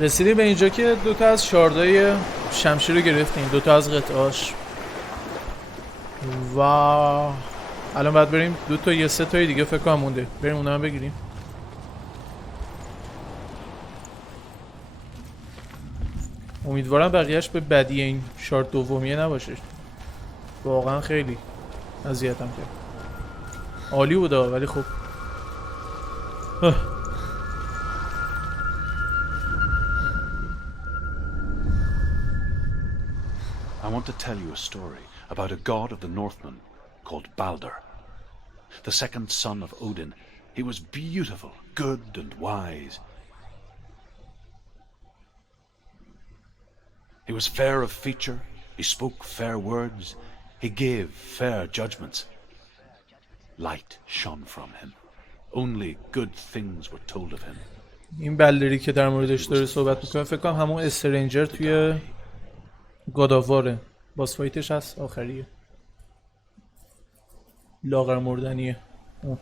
رسیدیم به اینجا که دوتا از شاردای شمشیر رو گرفتیم، دوتا از قطعاش و الان باید بریم دوتا یه سه تایی دیگه فکر کنم مونده، بریم اونا هم بگیریم. امیدوارم بقیهش به بدی این شارد دومیه نباشه، واقعا خیلی اذیتم کرد. عالی بوده ولی خب I want to tell you a story about a god of the Northmen called Balder. The second son of Odin. He was beautiful, good and wise. He was fair of feature, he spoke fair words, he gave fair judgments. Light shone from him. Only good things were told of him. این بلدری که در موردش داره صحبت میکنه فکر کنم همون استرنجر توی گاداواره، باس فایتش هست آخریه، لاغر مردنیه اون.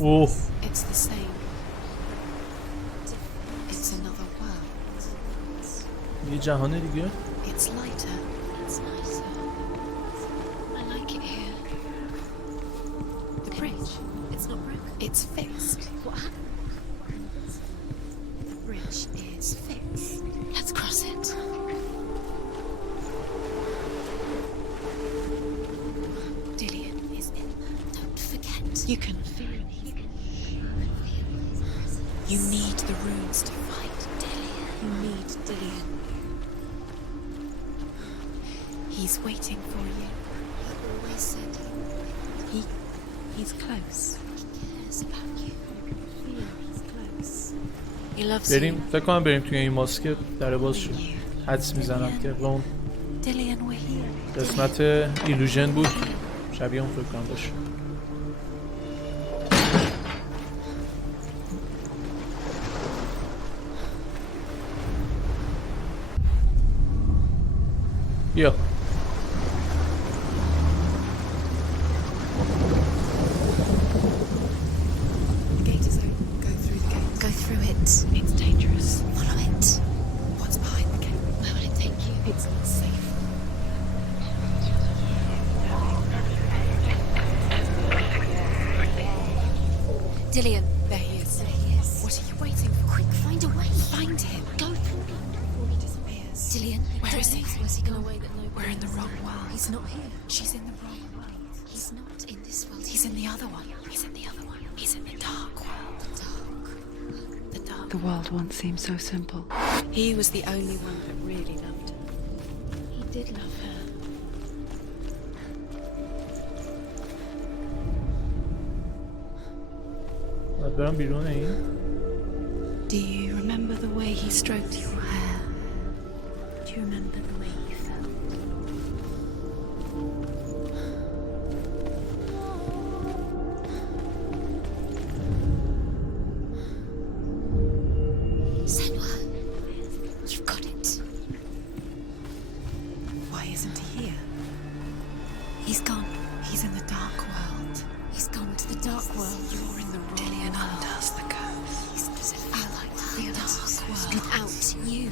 Oof. It's the same. It's another world. یه جهان دیگه. It's lighter. It's nicer. I like it here. The bridge. It's not broken. It's fixed. What happened? The bridge is fixed. Let's cross it. Dillian is in there. Don't forget. You can feel it. You need the runes to fight Dillian. You need Dillian. He's waiting for you. He always said he's close. He cares about you. You can feel he's close. He loves بریم you. فکر کنم بریم توی این ماسک در باز شد. حدس میزنم که اون Dillian, we're here. قسمت ایلوژن بود، شبیه اون فکر کنم باشه. بیا The gate is open. Go through the gate. Go through it. It's dangerous. Follow it. What's behind the gate? Where will it take you? It's not safe. Dillian. There he is. There he is. What are you waiting for? Quick, find a way. Find him. Go through him before he disappears. Dillian, where is he? Where's he gone? We're in the wrong world. He's not here. She's in the wrong world. He's not in this world. He's in the other one. He's in the other one. He's in the dark world. The dark. The world once seemed so simple. He was the only one that really loved her. He did love her. باید برم بیرون این. Do you remember the way he stroked your hair? Do you remember the way you felt? Senua, you've got it. Why isn't he here? He's gone. He's in the dark world. He's gone to the dark world. You're in the wrong Dillian world. Undoes the curse. Does it feel like the dark world without you?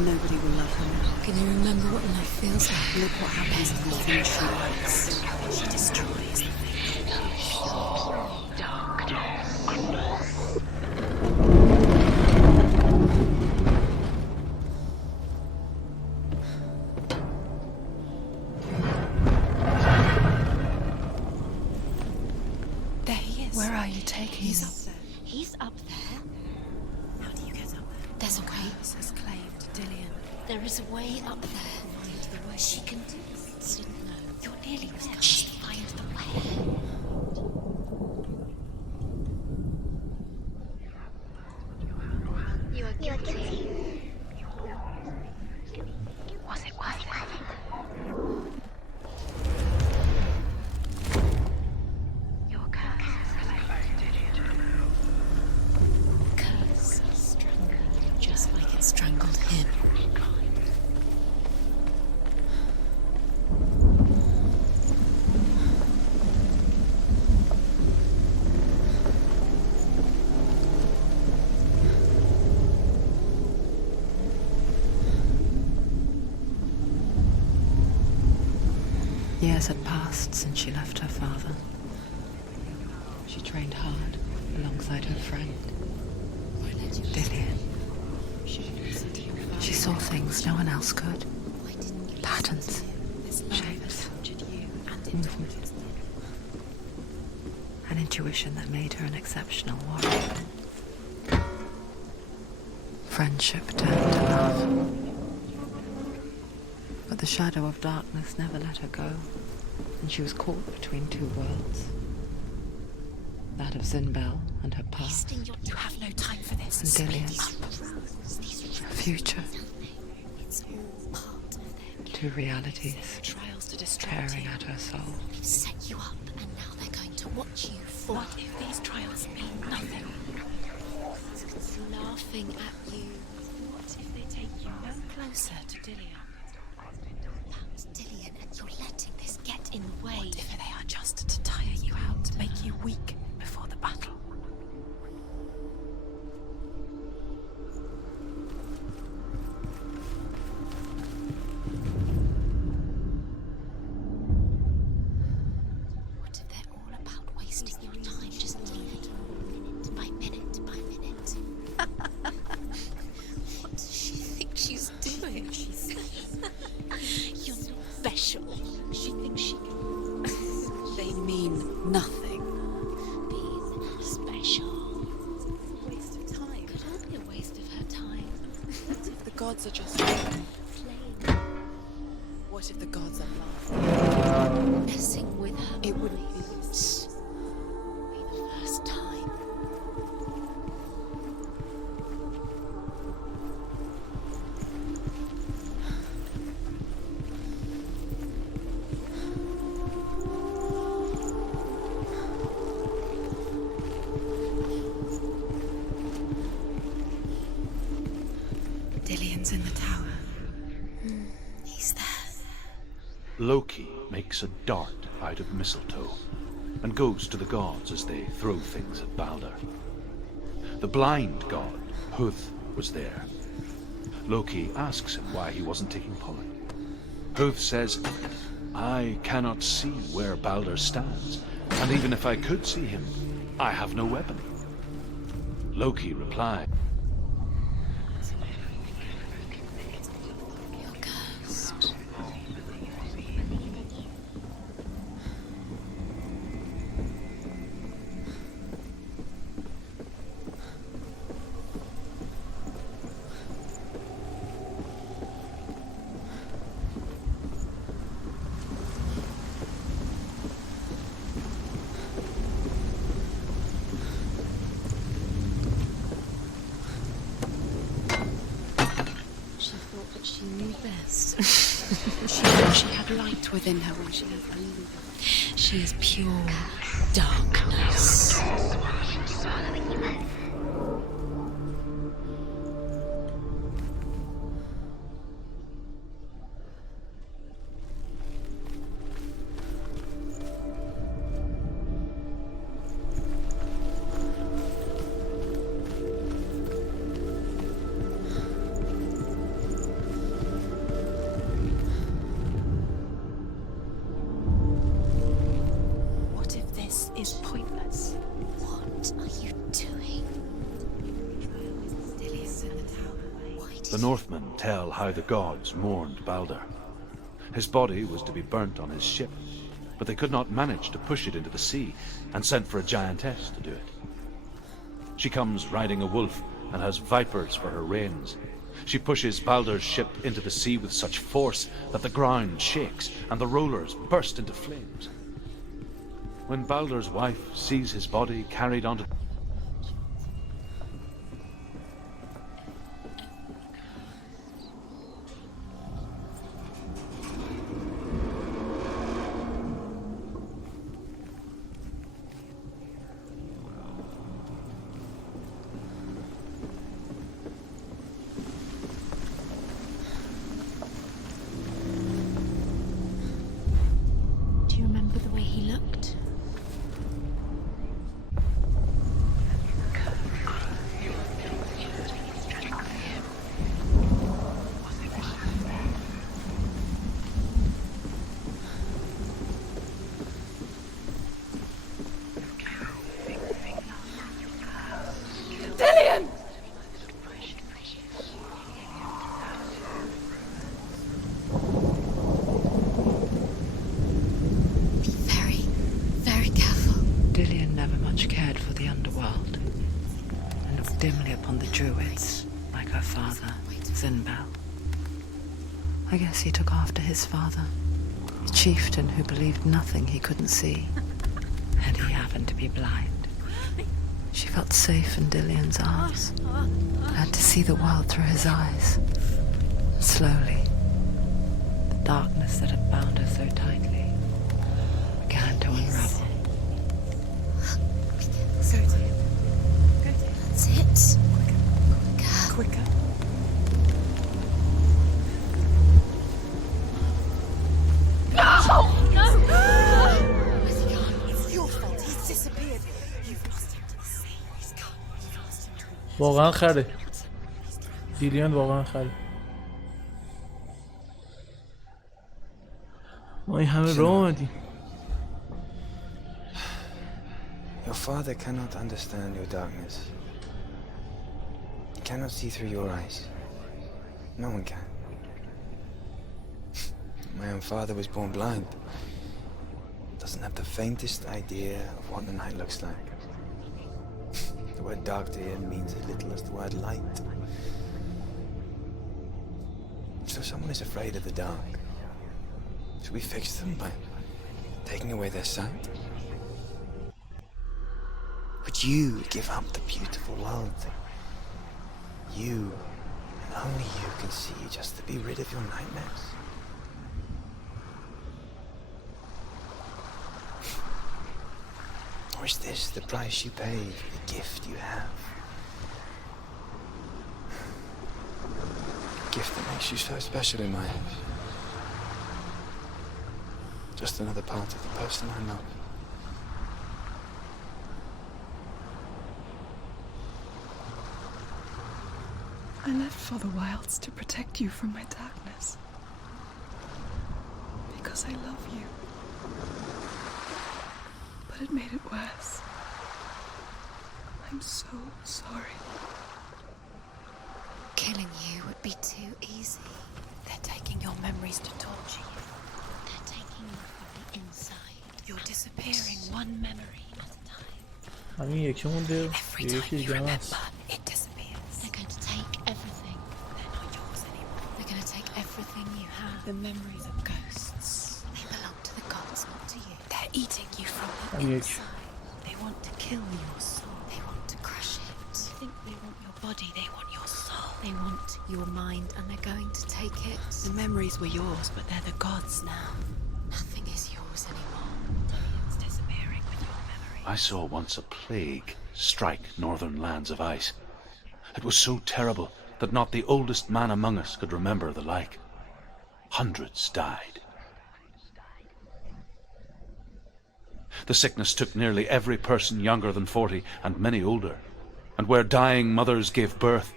Nobody will love her now. Can you remember what love feels like? Look what happens when the thing she likes. She destroys the thing. There he is. Where are you taking He's me? up there. He's up there. How do you get up there? There's a way. Says claimed Dillian. There is a way up there. Find the way. She can do this. You didn't know. You're nearly there. She find the way. You are guilty. Was it worth it? Your curse strangled you just like it strangled him. Years had passed since she left her father. She trained hard alongside her friend, Dillian. She saw things no one else could. Patterns, shapes, movement. An intuition that made her an exceptional warrior. Friendship turned to love. But the shadow of darkness never let her go, and she was caught between two worlds. That of Zinbel and her past, You have no time for this. and Dillian, her future. It's all part of them. Two realities Trials to distract tearing you. at her soul. They've set you up, and now they're going to watch you fall. What if these trials mean nothing? Laughing at you. What if they take you no closer to Dillian? That's Dillian, and you're letting this get in the way. What if they are just to tire you out, to make you weak before the battle? What if they're all about wasting your time, just minute by minute by minute? What does she think she's doing? You're not special. She thinks she can. They mean nothing. Being special. Waste of time. Could all be a waste of her time. What if the gods are just Playing, What if the gods are laughing? messing with her. It wouldn't mind. be. Be the first time. Dillian's in the tower. He's there. Loki makes a dart out of mistletoe and goes to the gods as they throw things at Balder. The blind god, Huth, was there. Loki asks him why he wasn't taking pollen. Huth says, I cannot see where Balder stands, and even if I could see him, I have no weapon. Loki replied, You're cursed. She thought that she knew best. She thought she had light within her when she was leaving. She is pure darkness. the Northmen tell how the gods mourned Balder. His body was to be burnt on his ship, but they could not manage to push it into the sea, and sent for a giantess to do it. She comes riding a wolf and has vipers for her reins. She pushes Balder's ship into the sea with such force that the ground shakes and the rollers burst into flames. When Balder's wife sees his body carried onto Do you remember the way he looked? Be very, very careful. Dillion never much cared for the underworld, and looked dimly upon the druids, like her father, Zinbel. I guess he took after his father, a chieftain who believed nothing he couldn't see, and he happened to be blind. She felt safe in Dillion's arms, glad to see the world through his eyes. Slowly, the darkness that had bound her so tightly began to unravel. That's it. Quicker. Where's he gone? It's your fault. He's disappeared. You've lost him to the sea. He's gone. You've lost him to the واقعا خره. دیلیان واقعا خره. ما این همه راه آمدیم. Your father cannot understand your darkness. He cannot see through your eyes. No one can. My own father was born blind. Doesn't have the faintest idea of what the night looks like. The word dark to him means as little as the word light. So someone is afraid of the dark. Should we fix them by taking away their sight? Would you give up the beautiful world that you, and only you, can see just to be rid of your nightmares? Or is this the price you pay for the gift you have? A gift that makes you so special in my eyes. Just another part of the person I love. I left for the wilds to protect you from my darkness. Because I love you. But it made it worse. I'm so sorry. Killing you would be too easy. They're taking your memories to torture you. They're taking you from the inside. You're disappearing one memory at a time. همین یکی مونده. Every time یکی you دیگه هم remember, هست. it disappears. They're going to take everything. They're not yours anymore. They're going to take everything you have. The memories of ghosts. They belong to the gods, not to you. They're eating you from the همین یکی. inside. They want to kill your soul. They want to crush it. They think they want your body. They want your soul. They want your mind, and they're going to take it. The memories were yours, but they're the gods now. Nothing is yours anymore. It's disappearing with your memory. I saw once a plague strike northern lands of ice. It was so terrible that not the oldest man among us could remember the like. Hundreds died. The sickness took nearly every person younger than 40 and many older. And where dying mothers gave birth,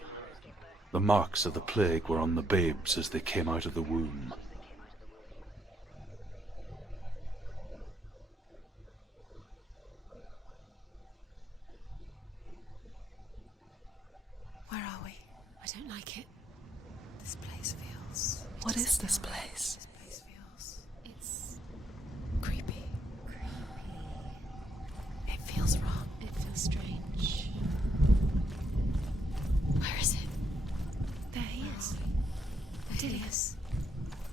the marks of the plague were on the babes as they came out of the womb. Where are we? I don't like it. What is this place? It's creepy. It feels wrong. It feels strange. Where is it? There he is. Dilius.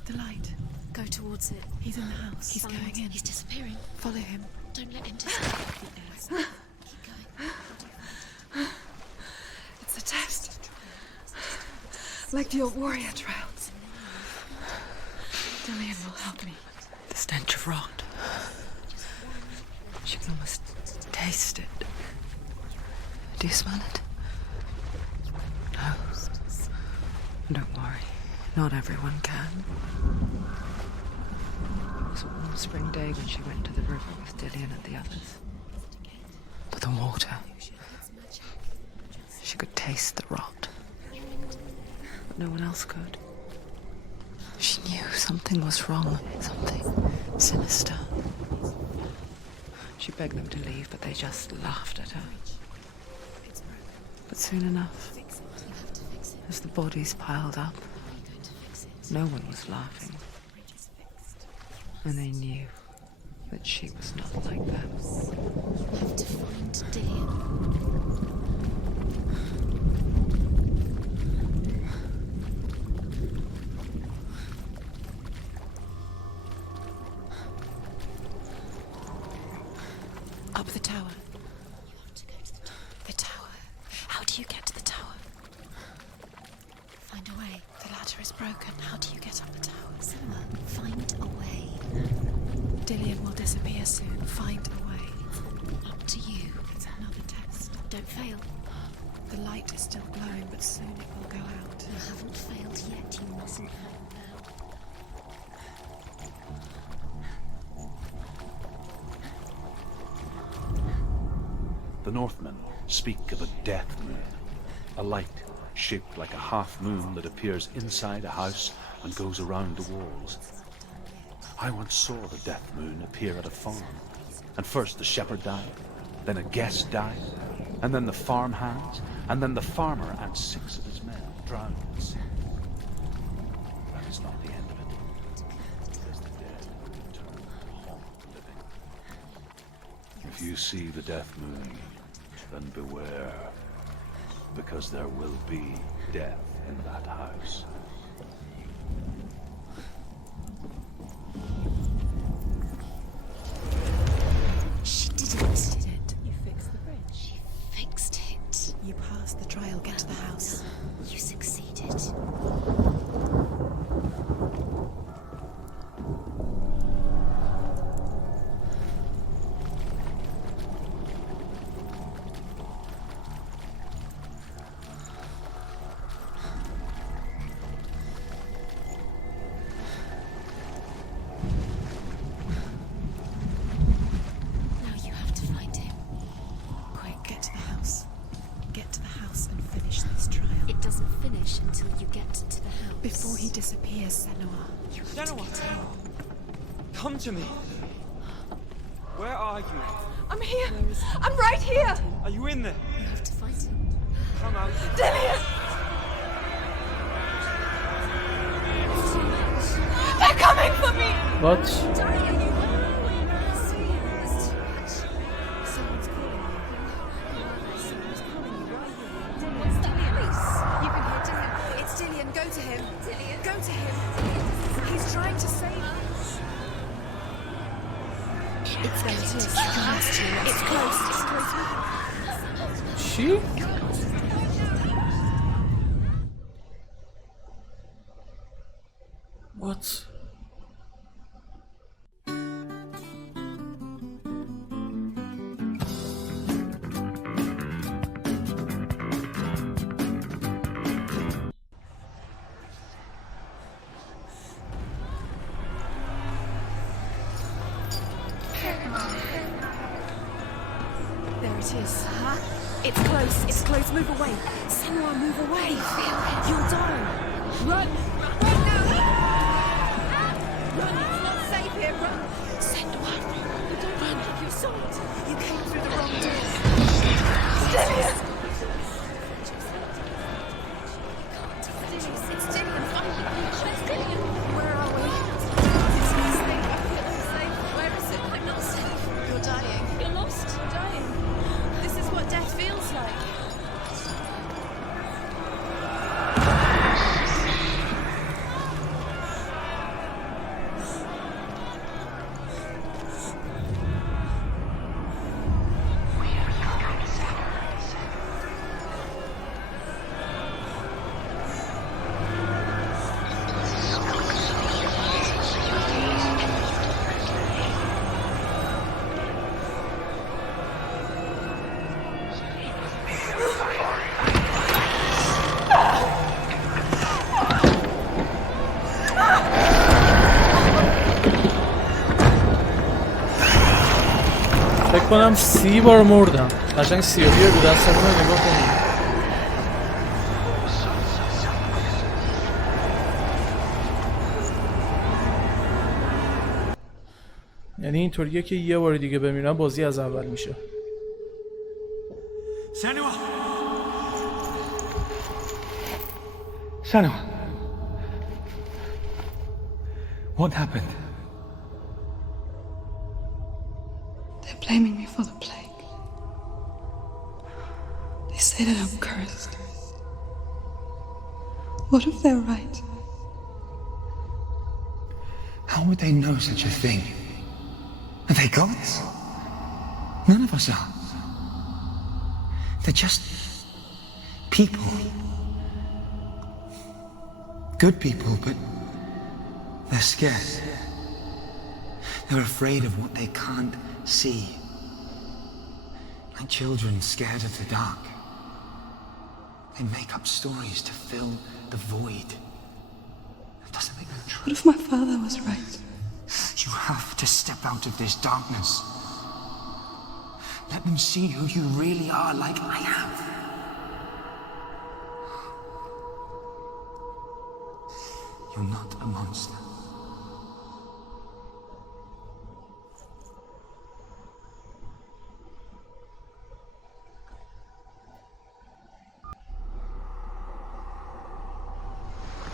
The light. Go towards it. He's in the house. He's going in. He's disappearing. Follow him. Don't let him disappear. Keep going. It's a test. Like the old warrior trials. Dillian will help me. The stench of rot. She can almost taste it. Do you smell it? No. Don't worry. Not everyone can. It was a warm spring day when she went to the river with Dillian and the others. But the water. She could taste the rot. But no one else could. She knew something was wrong. Something sinister. She begged them to leave, but they just laughed at her. But soon enough, as the bodies piled up, no one was laughing. And they knew that she was not like them. We have to find Dillian. Up the tower. You have to go to the tower. The tower. How do you get to the tower? Find a way. The ladder is broken. How do you get up the tower? Senua, find a way. Dillian will disappear soon. Find a way. Up to you. It's another test. Don't fail. The light is still glowing, but soon it will go out. You haven't failed yet. You mustn't fail now. The Northmen speak of a death moon, a light shaped like a half moon that appears inside a house and goes around the walls. I once saw the death moon appear at a farm, and first the shepherd died, then a guest died, and then the farm hands, and then the farmer and 6 of his men drowned in the sea. That is not the end of it, because the dead return to haunt the living. If you see the death moon, then beware, because there will be death in that house. She didn't. You fixed the bridge. She fixed it. You passed the trial. Get to the house. You succeeded. Now you have to find him. Quick, get to the house. Get to the house and finish this trial. It doesn't finish until you get to the house. Before he disappears, Senua. Senua! Come to me! Where are you? I'm here! I'm right here! Are you in there? You have to find him. Come out. Dillian! They're coming for me! What? Someone's calling you. What's that voice? You can hear Dillian. It's Dillian. Go to him. Dillian? Go to him. He's trying to save us. It's there. It is. It's close. It's close. She? What? There it is. It's close. It's close. Move away. Senua, move away. You'll die. Run. Run now. Run. It's not safe here. Run. Senua. Don't run. You saw it. You came through the wrong door. Dillian. It's Dillian. Find him. Where's Dillian? کنم 30 بار مردم. قشنگ سیاهی رو دستمون رو نگاه کنیم. یعنی اینطوریه که یه بار دیگه بمیرم بازی از اول میشه. Senua! Senua. What happened? They're blaming me for the plague. They say that I'm cursed. What if they're right? How would they know such a thing? Are they gods? None of us are. They're just people. Good people, but they're scared. They're afraid of what they can't see. Like children scared of the dark. They make up stories to fill the void. That doesn't make them true. What if my father was right? You have to step out of this darkness. Let them see who you really are, like I am. You're not a monster.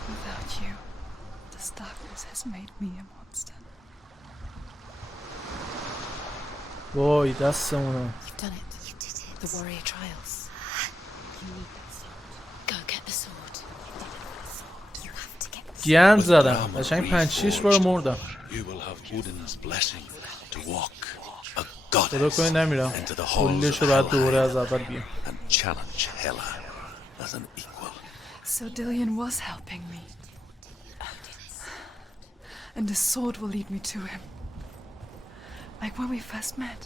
Without you, this darkness has made me a monster. وای دستمونو. You've done it. You did it. The warrior trials. You need that sword. Go get the sword. You have to get the sword. گند زدم. قشنگ 5-6 بار مردم. You will have Odin's blessing to walk a goddess خدا کنه نمیرم. into the halls of کلشو بعد دوباره از اول بیام. and challenge Hela as an equal. So Dillion was helping me. And the sword will lead me to him. Like when we first met.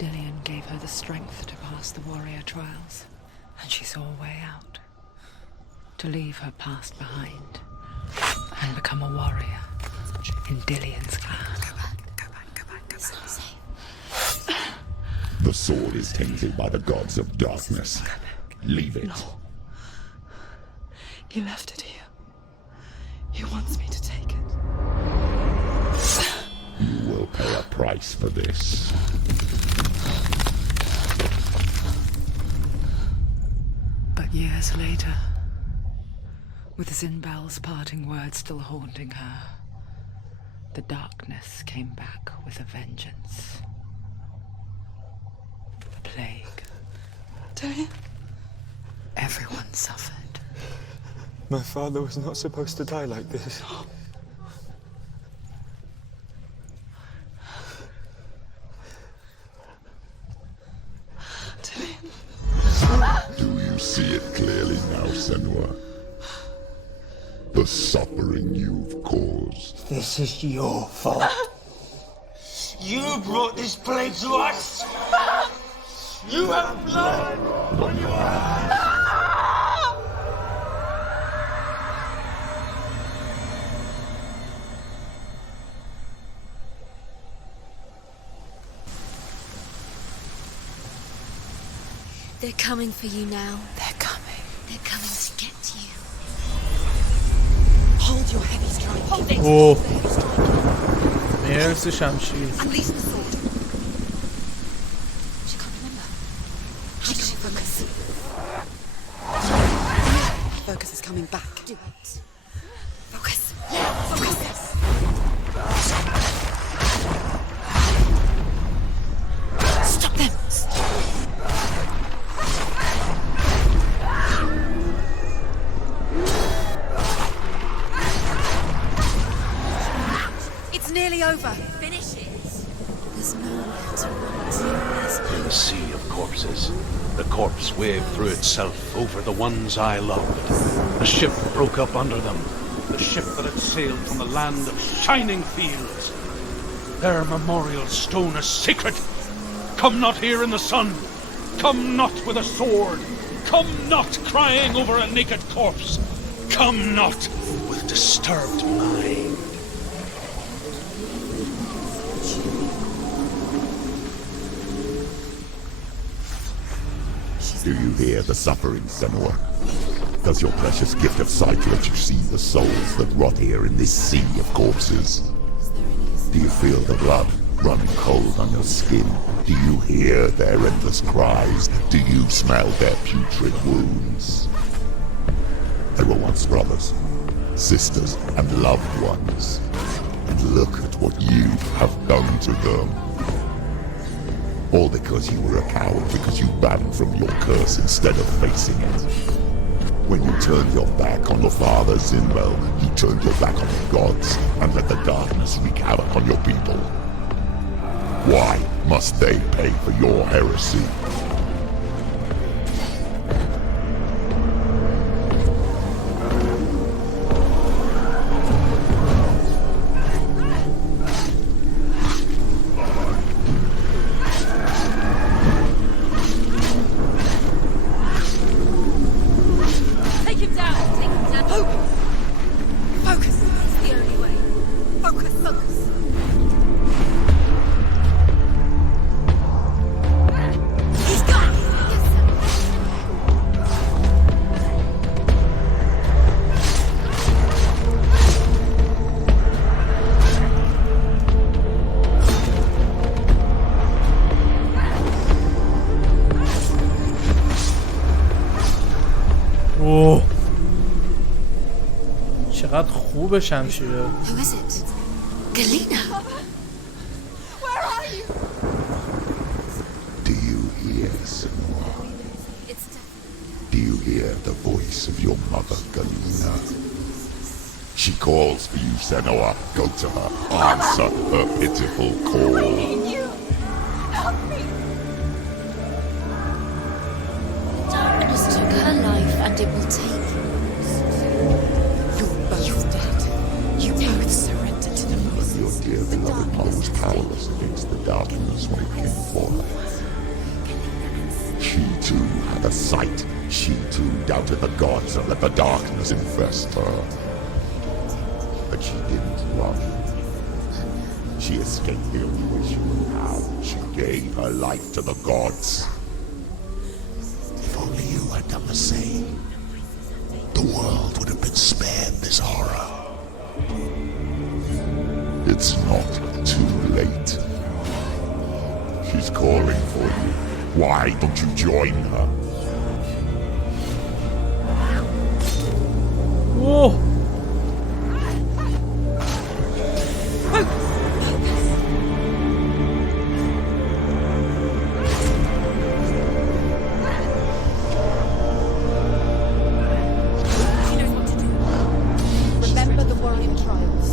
Dillion gave her the strength to pass the warrior trials, and she saw a way out. To leave her past behind and become a warrior in Dillion's clan. It's not safe. The sword is tainted by the gods of darkness. Leave it. No. He left it here. He wants me to take it. You will pay a price for this. But years later, with Zinbal's parting words still haunting her, the darkness came back with a vengeance. The plague. Dillion? Everyone suffered. My father was not supposed to die like this. Do you see it clearly now, Senua? The suffering you've caused. This is your fault. You brought this plague to us. You have blood on your hands. They're coming for you now. They're coming. They're coming to get you. Hold your heavy strike. Hold it. اوه مرسی شمشیر. Unleash the sword. She can't remember. How does she focus? Focus is coming back. Do it. Focus. Focus. Stop them. It's nearly over. Finish it. In the sea of corpses, the corpse waved through itself over the ones I loved. The ship broke up under them, the ship that had sailed from the land of shining fields. Their memorial stone is sacred. Come not here in the sun. Come not with a sword. Come not crying over a naked corpse. Come not with disturbed mind. Do you hear the suffering, Senua? Does your precious gift of sight let you see the souls that rot here in this sea of corpses? Do you feel the blood run cold on your skin? Do you hear their endless cries? Do you smell their putrid wounds? They were once brothers, sisters, and loved ones. And look at what you have done to them. All because you were a coward, because you ran from your curse instead of facing it. When you turned your back on your father, Zinbel, you turned your back on the gods and let the darkness wreak havoc on your people. Why must they pay for your heresy? چقدر خوب شمشیره. Who is it? Galena! Where are you? Do you hear, Senua? Do you hear the voice of your mother, Galena? She calls for you, Senua. Go to her. Answer her pitiful call. I need you! Help me! Darkness took her life and it will take yours. You're both dead. You both surrendered to the voices. Your dear beloved mother was powerless against the darkness when it came for her. She too had a sight. She too doubted the gods and let the darkness infest her. But she didn't run. She escaped the only way she knew how. She gave her life to the gods. If only you had done the same, the world would have been spared this horror. It's not too late. She's calling for you. Why don't you join her? Whoa! Remember the warrior trials.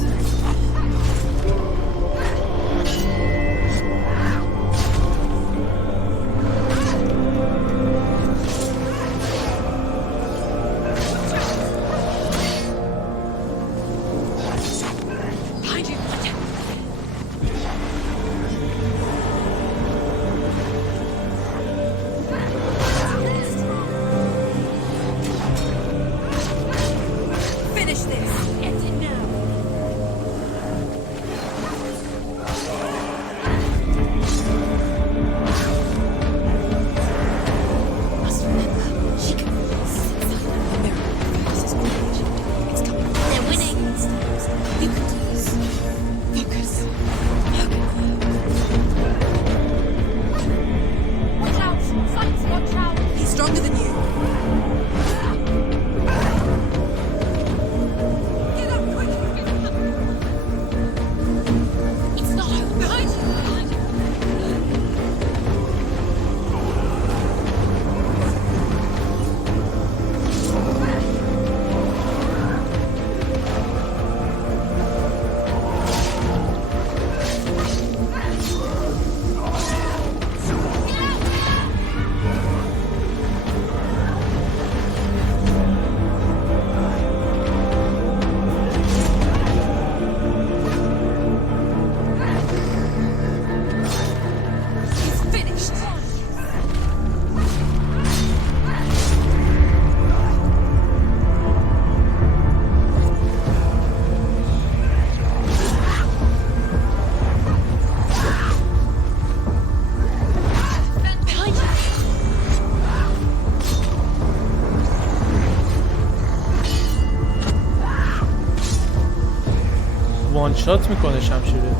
وان شات میکنه شمشیره.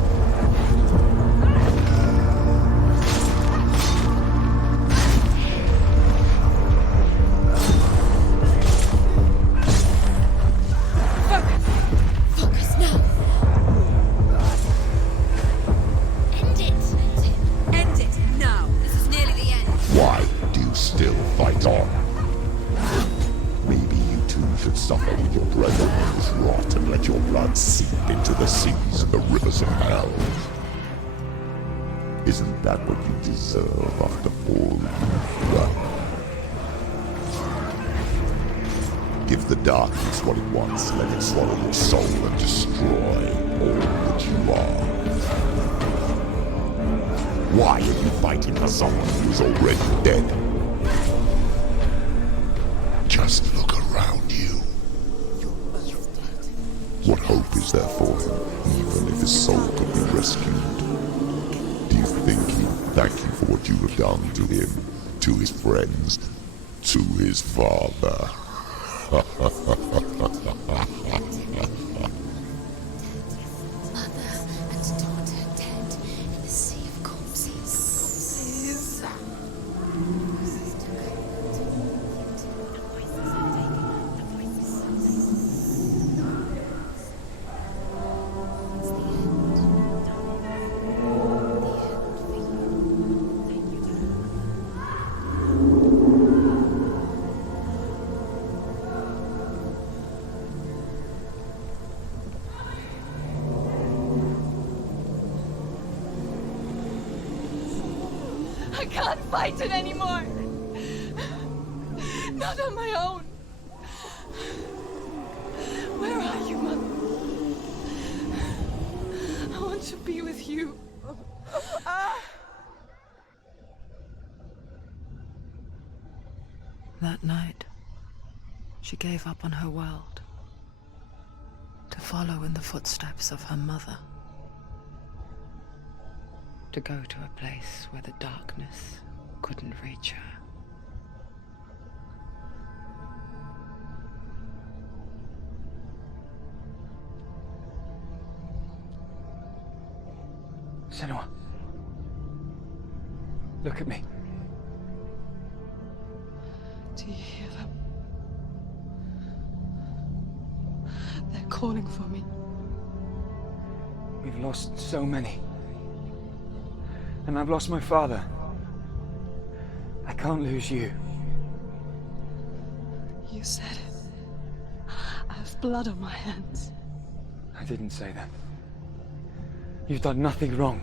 Suffer with your brethren in this rot and let your blood seep into the seas and the rivers of hell. Isn't that what you deserve after all you've done? Give the darkness what it wants, let it swallow your soul and destroy all that you are. Why are you fighting for someone who's already dead? Just look around you. What hope is there for him, even if his soul could be rescued? Do you think he'd thank you for what you have done to him, to his friends, to his father? I can't fight it anymore. Not on my own. Where are you, Mother? I want to be with you. That night, she gave up on her world to follow in the footsteps of her mother. To go to a place where the darkness couldn't reach her. Senua, look at me. Do you hear them? They're calling for me. We've lost so many. And I've lost my father. I can't lose you. You said it. I have blood on my hands. I didn't say that. You've done nothing wrong.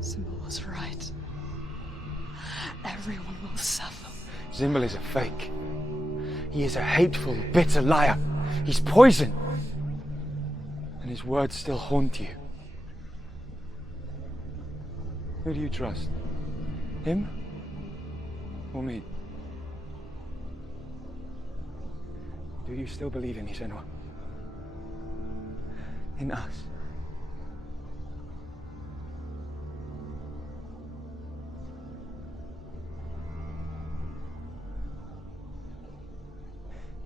Symbol was right. Everyone will suffer. Zimbel is a fake. He is a hateful, bitter liar. He's poison. And his words still haunt you. Who do you trust? Him? Or me? Do you still believe in me, Senua? In us?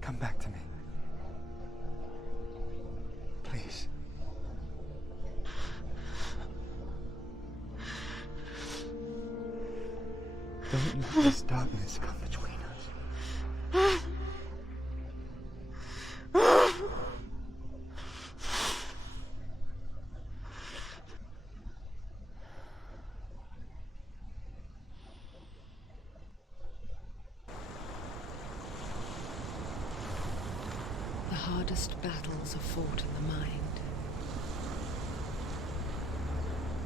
Come back to me. Please. Don't let this darkness come between us. The hardest battles are fought in the mind.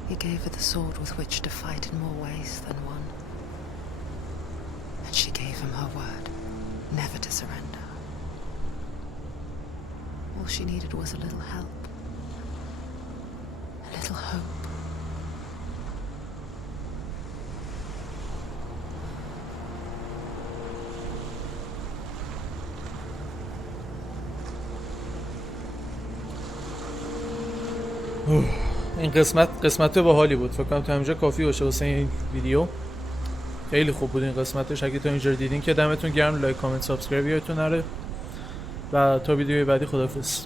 He gave her the sword with which to fight in more ways than one. And she gave him her word, never to surrender. All she needed was a little help, a little hope. این قسمت باحالی بود. فکر کنم تا اینجا کافی باشه واسه این ویدیو. خیلی خوب بود این قسمتش. اگه تا اینجا دیدین که دمتون گرم. لایک، کامنت، سابسکرایب یادتون نره. و تا ویدیوی بعدی خداحافظ.